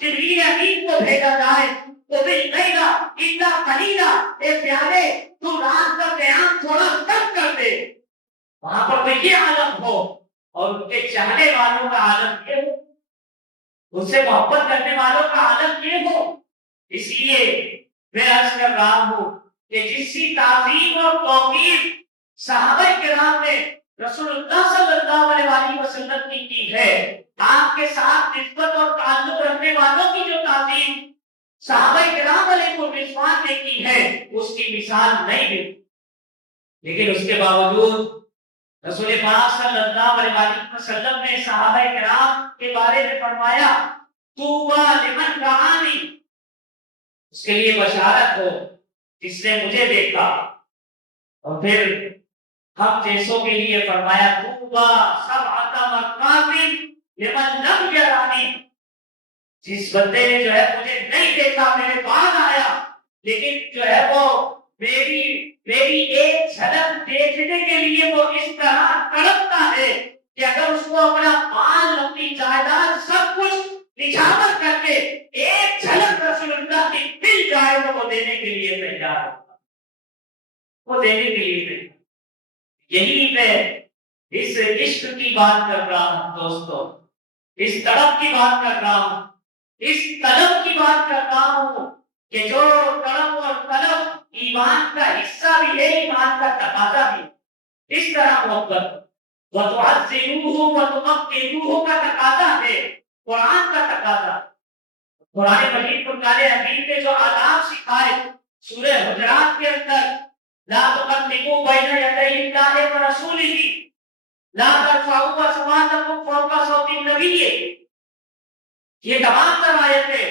جبریل امین کو بھیجا جائے تو باللیلا الا قلیلا، اے پیارے تو رات کا قیام تھوڑا کم کر دے، وہاں پر تو یہ عالم ہو اور ان کے چاہنے والوں کا عالم یہ ہو، ان سے محبت کرنے والوں کا عالم یہ ہو۔ اس لیے میں عرض کر رہا ہوں کہ جس کی تعظیم اور توقیر صحابہ کرام نے رسول اللہ صلی اللہ علیہ وسلم کی ہے، آپ کے ساتھ نسبت اور تعلق رکھنے والوں کی جو تعظیم صحابہ کرام علیہ الرضوان نے کی ہے اس کی مثال نہیں ملتی، لیکن اس کے باوجود رسول پاک صلی اللہ علیہ وسلم نے صحابہ کرام کے بارے میں فرمایا طوبی لمن رآنی، اس کے لیے بشارت ہو جس نے مجھے دیکھا، اور پھر ہم جیسوں کے لیے فرمایا طوبی سبعۃ مرات لمن لم یرانی، جس بندے نے جو ہے مجھے نہیں دیکھا، میرے بعد آیا لیکن جو ہے وہ میری ایک جھلک دیکھنے کے لیے وہ اس طرح تڑپتا ہے کہ اگر اس کو اپنا مال، اپنی جائیداد سب کچھ نجابت کر کے ایک جھلک رسول اللہ کی مل جائے تو وہ دینے کے لیے تیار ہوگا، وہ دینے کے لیے تیار۔ یہی میں اس عشق کی بات کر رہا ہوں دوستو، اس تڑپ کی بات کر رہا ہوں، اس طلب کی بات کر رہا ہوں کہ جو طلب اور طلب ایمان کا حصہ بھی ہے، ایمان کا تقاضا بھی ہے۔ اس طرح محبت وَتُعَزِّرُوهُ وَتُمَكِّنُوهُ کا تقاضا ہے، قرآن کا تقاضا۔ قرآن مجید فرقان حمید نے جو آداب سکھائے سورہ حجرات کے اندر، لا تقدموا بین یدی اللہ ورسولہ، لا ترفعوا اصواتکم فوق صوت النبی، یہ تمام تر آیتیں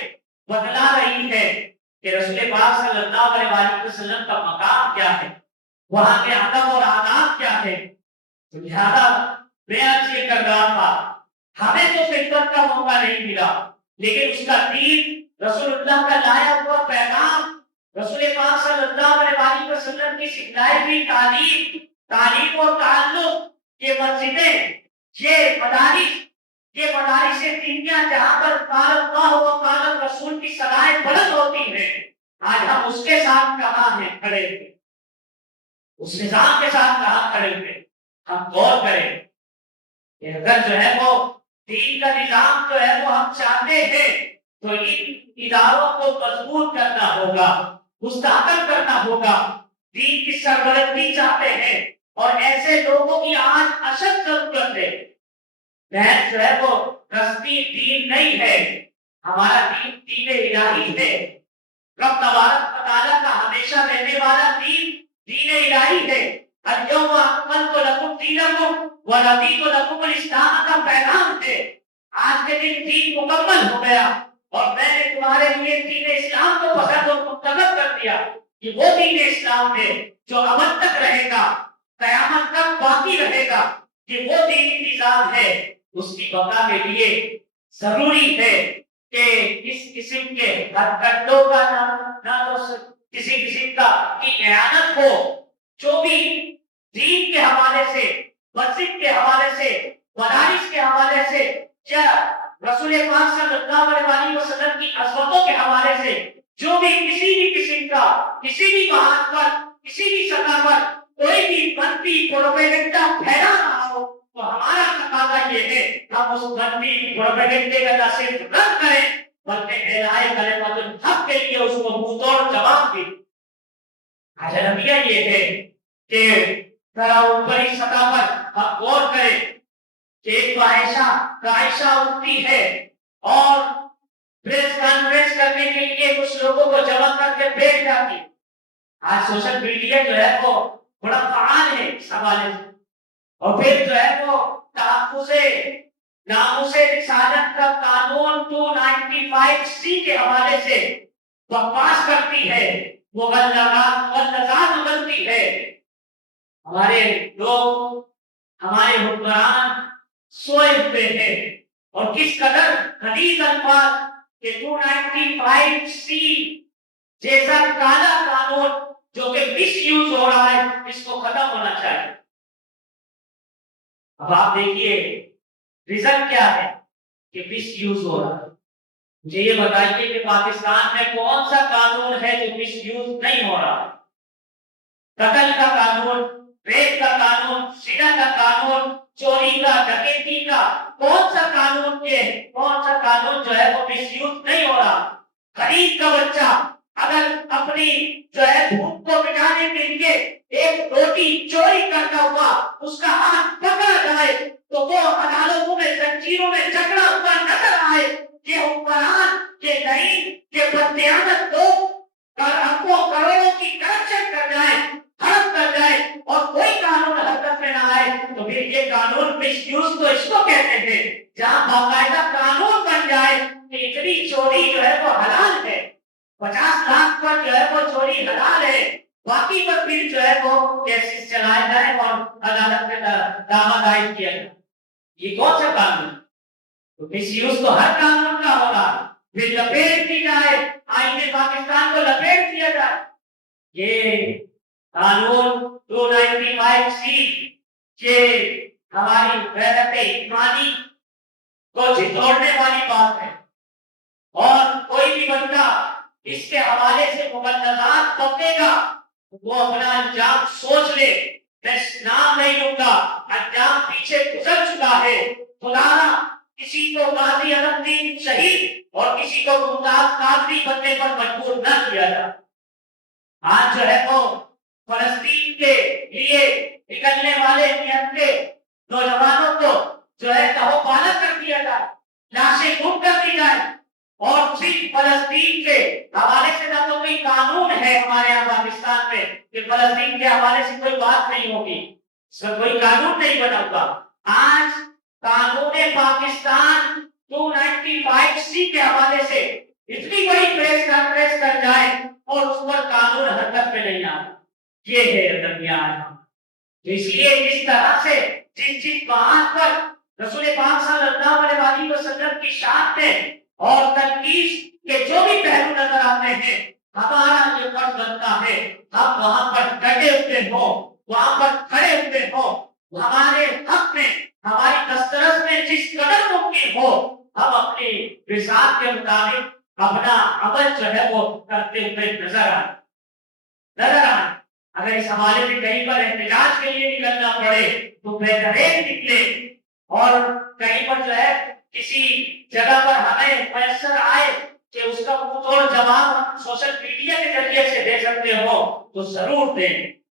بتلا رہی ہے کہ رسول پاک صلی اللہ علیہ وسلم کا مقام کیا ہے، وہاں کے ادب اور آداب کیا ہے۔ تو لہذا میں آج یہ کر رہا تھا، ہمیں تو خدمت کا موقع نہیں ملا لیکن اس کا دین، رسول اللہ کا لایا ہوا پیغام، رسول پاک صلی اللہ علیہ وسلم کی سکھلائی ہوئی تعلیم اور تعلق، یہ مسجدیں، یہ مدارس دینیا جہاں پر قال اللہ و قال رسول کی صدائیں بلند ہوتی ہیں، آج ہم اس کے ساتھ کہاں ہیں کھڑے ہوئے، اس نظام کے ساتھ کہاں کھڑے ہوئے۔ ہم غور کریں کہ اگر جو ہے وہ دین کا نظام جو ہے وہ ہم چاہتے ہیں تو ان اداروں کو مضبوط کرنا ہوگا، مستحکم کرنا ہوگا، دین کی سربلندی چاہتے ہیں اور ایسے لوگوں کی آج اشد ضرورت ہے۔ محض جو ہے وہ رسمی دین نہیں ہے، ہمارا دین دین الہی ہے، رب تبارک و تعالیٰ کا ہمیشہ رہنے والا دین دین الہی ہے۔ اليوم اکملت لکم دینکم ورضیت لکم الاسلام کا پیغام ہے، آج کے دن دین مکمل ہو گیا اور میں نے تمہارے لیے دین اسلام کو پسند اور منتخب کر دیا کہ وہ دین اسلام ہے جو ابد تک رہے گا، قیامت تک باقی رہے گا، کہ وہ دینی نظام ہے، اس کی بقا کے لیے ضروری ہے کہ اس قسم کے ہتھکنڈوں کا نہ تو کسی قسم کا کی اعانت ہو، جو بھی دین کے حوالے سے، مسجد کے حوالے سے، مدارس کے حوالے سے، یا رسول پاک صلی اللہ علیہ وسلم کی عظمتوں کے حوالے سے جو بھی کسی بھی قسم کا، کسی بھی بات پر، کسی بھی سطح پر کوئی بھی منفی پروپیگنڈا پھیلا رہا ہو، تو ہمارا تقاضا یہ ہے ہم اس منفی پروپیگنڈے کا نہ صرف رد کریں بلکہ اعلان کلمۃ الحق کے لیے اس کو منہ توڑ جواب دیں۔ اجنبیہ یہ ہے کہ ذرا اوپری سطح پر ہم غور کریں کہ ایک عائشہ اٹھتی ہے اور پریس کانفرنس کرنے کے لیے کچھ لوگوں کو جمع کر کے بھیج جاتی ہے۔ آج سوشل میڈیا جو ہے وہ بڑا فعال ہے اس حوالے سے، اور پھر جو ہے وہ تحفظ ناموس رسالت کا قانون 295C کے حوالے سے بکواس کرتی ہے، مغلظات اگلتی ہے۔ ہمارے لوگ، ہمارے حکمران سوئے ہوئے ہیں، اور کس قدر غلیظ الفاظ کہ 295C جیسا کالا قانون جو کہ مس یوز ہو رہا ہے، اس کو ختم ہونا چاہیے۔ اب آپ دیکھیے ریزن کیا ہے کہ مس یوز ہو رہا ہے۔ مجھے یہ بتائیے کہ پاکستان میں کون سا قانون ہے جو مس یوز نہیں ہو رہا؟ قتل کا قانون، ریپ کا قانون، زنا کا قانون، چوری کا، ڈکیتی کا، کون سا قانون جو ہے وہ مس یوز نہیں ہو رہا؟ غریب کا بچہ اگر اپنی جو ہے بھوک کو مٹانے کے لیے ایک روٹی چوری کرتا ہوا اس کا ہاتھ پکڑا جائے تو وہ عدالتوں میں زنجیروں میں جکڑا ہوا نظر آئے کہ حکمران کے نہیں کہ بددیانت لوگ اربوں کروڑوں کی کرپشن کر جائے، ہڑپ کر جائے، اور کوئی قانون حرکت میں نہ آئے، تو پھر یہ قانون مس یوز تو اس کو کہتے ہیں جہاں باقاعدہ قانون بن جائے کہ اتنی چوری جو ہے وہ حلال ہے، 50 لاکھ پر جو ہے وہ چوری حلال ہے، باقی پر پھر جو ہے وہ کیسز چلائے جائیں اور عدالت میں دعویٰ دائر کیا جائے۔ یہ کون سا قانون؟ تو مس یوز تو ہر قانون کا ہوگا، پھر لپیٹ دی جائے، آئین پاکستان کو لپیٹ دیا جائے۔ یہ قانون 295C یہ ہماری غیرت ایمانی کو جھتوڑنے والی بات ہے، اور کوئی بھی بندہ اس کے حوالے سے مبلغات بکے گا وہ اپنا انجام سوچ لے۔ میں نام نہیں لوں گا، انجام پیچھے گزر چکا ہے۔ خدانا کسی کو غازی احمد الدین شہید اور کسی کو ممتاز قادری بننے پر مجبور نہ کیا جائے۔ آج جو ہے وہ فلسطین کے لیے نکلنے والے نیت کے نوجوانوں کو جو ہے کہو پالا کر دیا جائے، لاشیں گم کر دی جائے، اور صرف فلسطین کے حوالے سے نہ تو کوئی قانون ہے ہمارے یہاں پاکستان میں کہ فلسطین کے حوالے سے کوئی بات نہیں ہوگی، اس کا کوئی قانون نہیں بنا ہوا۔ آج قانون پاکستان 295C کے حوالے سے اتنی بڑی پریس کانفرنس کر جائے اور اس پر قانون حرکت میں نہیں آتا، یہ ہے ادبیات۔ اس لیے جس طرح سے جس بات پر رسول پاک صلی اللہ علیہ وسلم کی شان میں اور تنقید کے جو بھی پہلو نظر آتے ہیں، ہمارا یہ فرض بنتا ہے ہم وہاں پر ڈٹے ہوئے ہوں، وہاں پر کھڑے ہوئے ہوں، ہمارے حق میں، ہماری دسترس میں جس قدر ممکن ہو ہم اپنی رسالت کے مطابق اپنا عمل جو ہے وہ کرتے ہوئے نظر آئے۔ اگر اس حوالے سے کہیں پر احتجاج کے لیے نکلنا پڑے تو بہترین نکلے، اور کہیں پر جو ہے کسی جگہ پر ہمیں میسر آئے کہ اس کا منہ توڑ جواب ہم سوشل میڈیا کے ذریعے سے دے سکتے ہو تو ضرور دیں،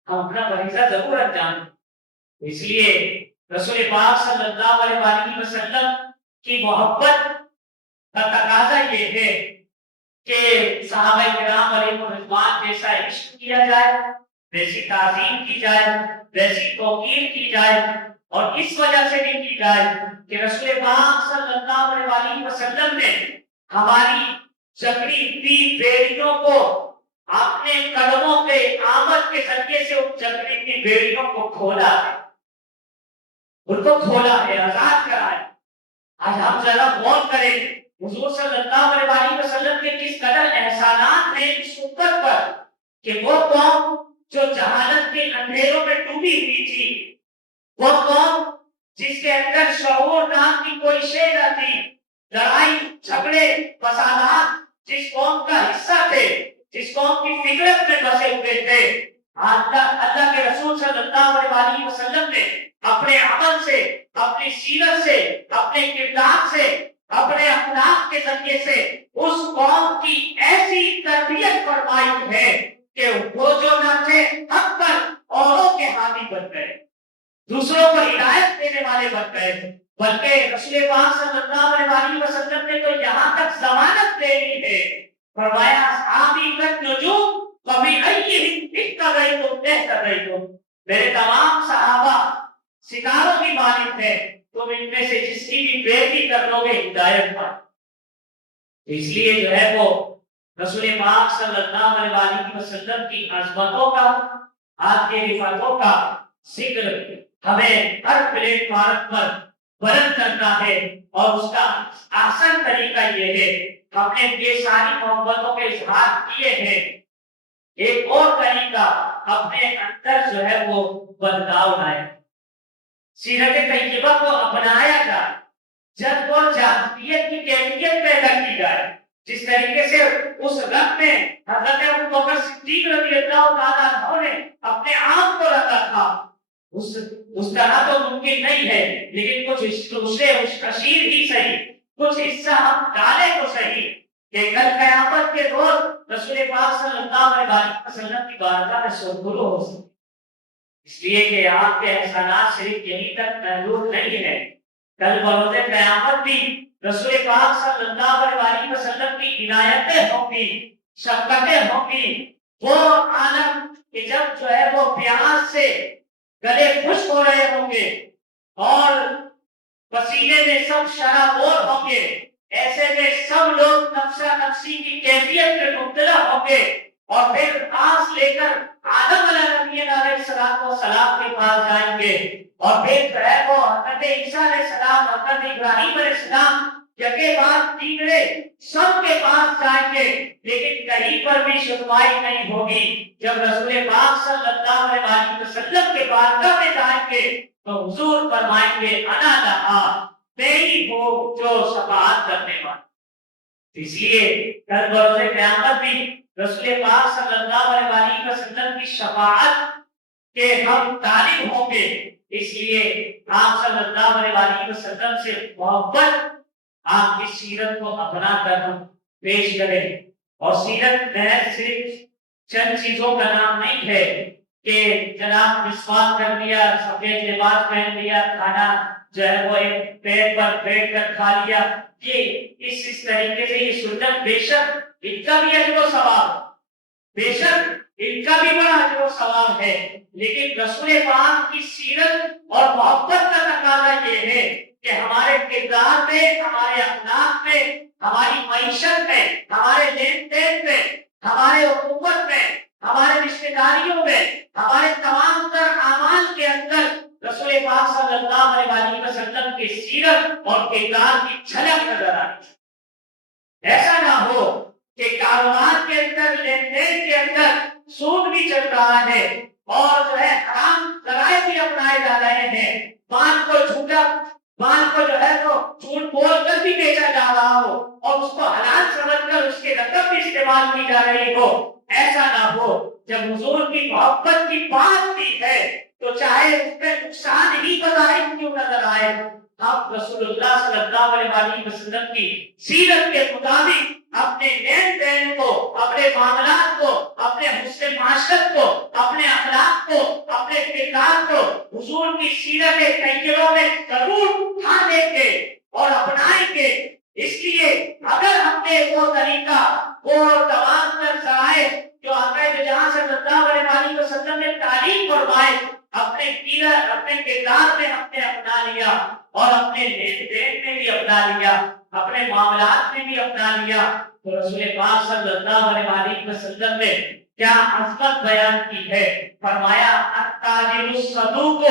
ہم اپنا فریضہ ضرور انجام دیں۔ اس لیے رسول پاک صلی اللہ علیہ وسلم کی محبت کا تقاضا یہ ہے کہ صحابہ کرام علیہ الرضوان جیسا عشق کیا جائے، ویسی تعظیم کی جائے، ویسی توقیر کی جائے، اور اس وجہ سے بھی کی جائے کہ رسول پاک صلی اللہ علیہ وسلم نے ہماری جکڑی ہوئی بیڑیوں کو آپ اپنے قدموں کے آمد کے ذریعے سے ان جنگلی کی بیڑیوں کو کھولا ہے، ان کو کھولا ہے، آزاد کرا ہے۔ آج ہم ذرا غور کریں حضور صلی اللہ علیہ وسلم کے کس قدر احسانات ہیں اس امت پر، کہ وہ قوم جو جہالت کے اندھیروں میں ڈوبی ہوئی تھی، وہ قوم جس کے اندر شعور نام کی کوئی شے نہ تھی، لڑائی جھگڑے فسادات جس قوم کا حصہ تھے، جس قوم کی فکرت میں بسے ہوئے تھے، اللہ کے رسول صلی اللہ علیہ وسلم نے اپنے عمل سے، اپنی سیرت سے، اپنے کردار سے، اپنے اخلاق کے ذریعے سے اس قوم کی ایسی تربیت فرمائی ہے کہ وہ جو نہ تھے حق پر اوروں کے حامی بن گئے، دوسروں کو ہدایت دینے والے بن گئے، بلکہ رسول پاک صلی اللہ علیہ وسلم نے تو یہاں تک ضمانت دے دی ہے، فرمایا اصحابی کالنجوم فبأیہم اقتدیتم اہتدیتم، میرے تمام صحابہ ستاروں کی مانند ہے، تم ان میں سے جس کی بھی پیروی کر لو گے ہدایت پر۔ اس لیے جو ہے وہ رسول پاک صلی اللہ علیہ وسلم کی عظمتوں کا، آپ کے رفعتوں کا ذکر ہمیں ہر پلیٹ فارم پر بلند کرنا ہے، اور اس کا آسان طریقہ یہ ہے، ہم نے یہ ساری محبتوں کے اظہار کیے ہیں، ایک اور طریقہ اپنے اندر جو ہے وہ بدلاؤ لائے، سیرت طیبہ کو اپنایا جائے، جذب اور جاذبیت کی کیفیت پیدا کی جائے، جس طریقے سے اس رب میں حضرت ابوبکر صدیق رضی اللہ تعالیٰ عنہ نے اپنے آپ کو رکھا تھا، اس طرح تو ممکن نہیں ہے، لیکن کچھ دوسرے اشیر ہی صحیح، کچھ حصہ ہم ڈالے تو صحیح، کہ کل قیامت کے روز رسول پاک صلی اللہ علیہ وسلم کی بارگاہ میں سرخرو ہو سکے، اس لیے کہ آپ کے احسانات صرف یہیں تک محدود نہیں ہے، کل بروز قیامت بھی رسول پاک صلی اللہ علیہ وسلم کی عنایتیں ہوں گی، شفقتیں ہوں گی، وہ عالم کہ جب جو ہے وہ پیاس سے گلے خشک ہو رہے ہوں گے اور پسینے میں سب شرابور ہوں گے، ایسے میں سب لوگ نفسا نفسی کی کیفیت میں مبتلا ہوں گے، اور پھر آس لے کر آدم علیہ السلام کے پاس جائیں گے، اور پھر جو ہے وہ حضرت عیسیٰ علیہ السلام، حضرت ابراہیم علیہ السلام جگہ بعد تیسرے سب کے پاس جائیں گے، لیکن کہیں پر بھی سنوائی نہیں ہوگی۔ جب رسول پاک صلی اللہ علیہ وسلم کے بارگاہ میں جائیں گے تو حضور فرمائیں گے انا لہا، میں ہی ہوں جو شفاعت کرنے والا۔ اس لیے کل بروز قیامت بھی رسول پاک صلی اللہ علیہ وسلم کی شفاعت کے ہم طالب ہوں گے، اس لیے آپ صلی اللہ علیہ وسلم سے محبت، آپ کی سیرت کو اپنا کر ہم پیش کریں، اور سیرت محض صرف چند چیزوں کا نام نہیں ہے کہ جناب مسواک کر لیا، سفید لباس پہن لیا، کھانا جو ہے وہ ایک پیٹ پر بیٹھ کر کھا لیا، یہ اس طریقے سے یہ سنت بے شک ان کا بھی اجر و ثواب، بے شک ان کا بھی بڑا اجر و ثواب ہے، لیکن رسول پاک کی سیرت اور محبت کا تقاضا یہ ہے کہ ہمارے کردار میں، ہمارے اخلاق میں، ہماری معیشت میں، ہمارے لین دین میں، ہمارے حکومت میں، ہمارے رشتہ داریوں میں، ہمارے تمام تر اعمال کے اندر رسول پاک صلی اللہ علیہ وسلم کی سیرت اور کردار کی جھلک نظر آتی۔ ایسا نہ ہو کہ کاروبار کے اندر، لین دین کے اندر سود بھی چل رہا ہے، اور جو ہے حرام ذرائع بھی اپنائے جا رہے ہیں، مال کو جھوٹا، مال کو جو ہے وہ جھوٹ بول کر بھی بیچا جا رہا ہو، اور اس کو حلال سمجھ کر اس کے رقم بھی استعمال کی جا رہی ہو۔ ایسا نہ ہو، جب حضور کی محبت کی بات کی ہے تو چاہے اس میں نقصان ہی بظاہر کیوں نظر آئے، ہم رسول اللہ صلی اللہ علیہ وسلم کی سیرت کے مطابق اپنے لین دین کو، اپنے معاملات کو، اپنے حسن معاشرت کو، اپنے اخلاق کو، اپنے کردار کو حضور کی سیرت طیبہ میں ضرور ڈھالیں گے اور اپنائیں گے۔ اس لیے اگر ہم نے وہ طریقہ، وہ تمام تر ذرائع جو حضرت جہاں صلی اللہ علیہ وسلم نے تعلیم فرمائے اپنے سیرت، اپنے کردار میں ہم نے اپنا لیا، اور اپنے لین دین میں بھی اپنا لیا، اپنے معاملات میں بھی اپنا لیا، تو رسول پاک صلی اللہ علیہ وسلم نے کیا عظمت بیان کی ہے. فرمایا التاجر الصدوق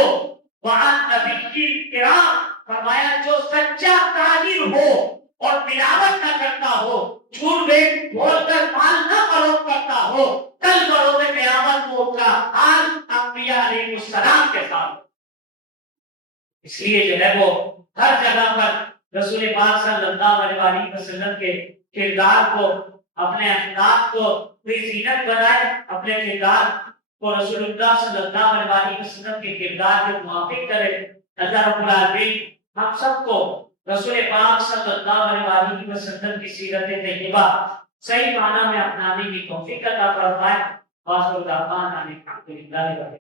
وعن نبی کرام، فرمایا جو سچا تاجر ہو اور ملاوٹ نہ کرتا ہو، جھوٹ بول کر مال نہ فروخت کرتا ہو، کل بروز قیامت وہ اس کا حال انبیاء علیہ السلام کے ساتھ. اس لیے جو ہے وہ ہر جگہ پر رسول پاک صلی اللہ علیہ وسلم کے کردار کو، اپنے اخلاق کو زینت بنائے، اپنے کردار کو رسول اللہ صلی اللہ علیہ وسلم کے کردار کے موافق کرے. اللہ رب العالمین ہم سب کو رسول پاک صلی اللہ علیہ وسلم کی سیرت طیبہ صحیح معنی میں اپنانے کی توفیق عطا فرمائے. وآخر دعوانا الحمد للہ.